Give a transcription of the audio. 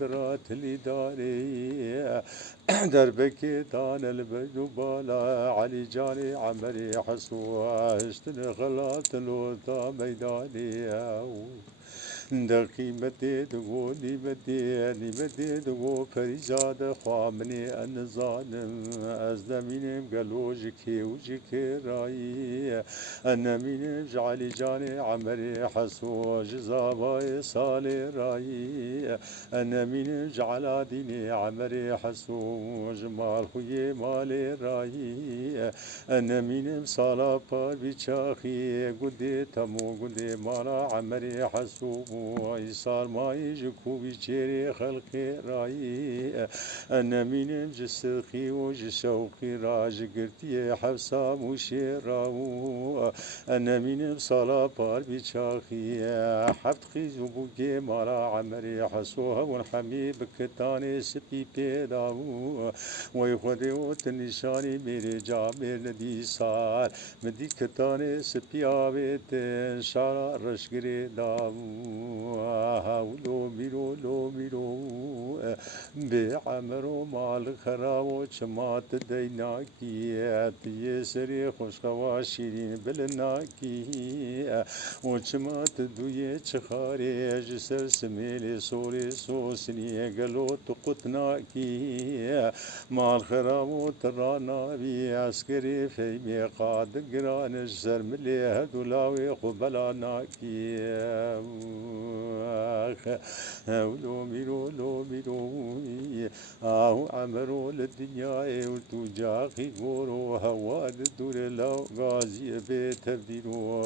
قدرات الإدارية دربك دان البجبالا علي جاني عمري حسوا اشتن خلات الوطا ميدانية در قیمتی دو نیمتی دو فریزاد خوامنی انزانم از دمینم گلوج کیوج کرایی انمینم جعلی جان عمری حسو جزابای سال رایی انمینم جعل دین عمری حسو جمال خوی مال رایی انمینم سالا پار بیچاخی گودی تمو گودی مالا عمری حسو ويصار ما يجكو بيجري خلقي راي أنا من جسخي وجشوقي راج قرتي حبسا مشيراو أنا من بصلا بار بيشاخي حبت خيز وبوكي مرا عمري حسوها ونحمي بكتاني سبي بيداو ويخدي وتنشاني ميري جامير ندي صار مدي كتاني سبي آبيت شارع رشقري داو لو ميرو بعمرو مال خراو چمات ديناكي يسري خوش خوا شيرين بلناكي وچمات دويه چخاري جسر سميلي سوري سوسني قلو تقتناكي مال خراو ترانا بي عسكري في ميقاد قران الجزر ملي هدولاوي قبلاناكي لو ميرو آه عمرو للدنيا وتجاقي قورو هوا الدور لو غازي بيت تبديرو